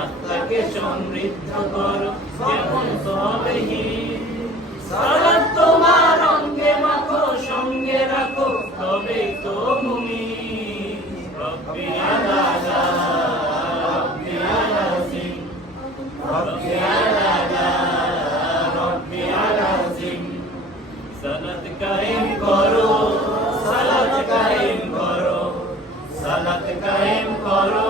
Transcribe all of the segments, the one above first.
আত্মাকে সমৃদ্ধ করো, যেমন তবেহীন সালাত তোমার অঙ্গে মাখো, সঙ্গে রাখো, তবে তো আলাজিম সালাত কায়েম করো সালাত কায়েম করো কায়েম করো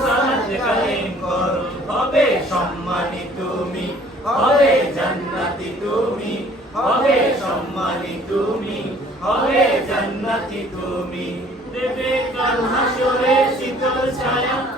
সালাত কায়েম করো হবে সম্মানী তুমি। হবে জান্নাতি তুমি। হবে সম্মানি তুমি। হবে জান্নাতি তুমি। দেবে কাল হাসরে শীতল ছায়া।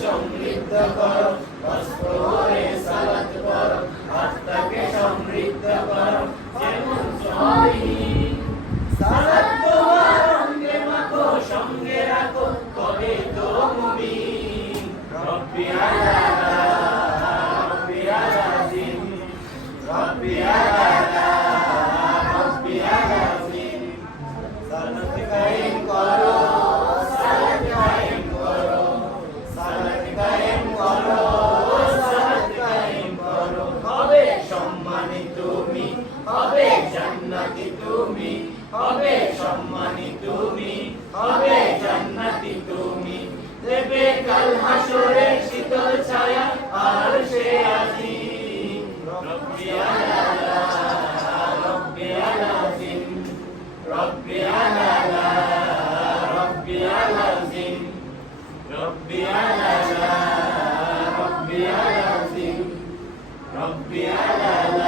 সমৃদ্ধ কর অস্পোরে সালাত করো আত্মাকে সমৃদ্ধ কর যেমন সহিন সম্মানী তুমি, হবে জান্নাতি তুমি। দেবে কাল হাসরে শীতল ছায়া, আর সে আজিম রব্বি আলা রব্বি আলাজিম, রব্বি আলা রব্বি আলাজিম। রব্বি আলা রব্বি আলাজিম, রব্বি আলা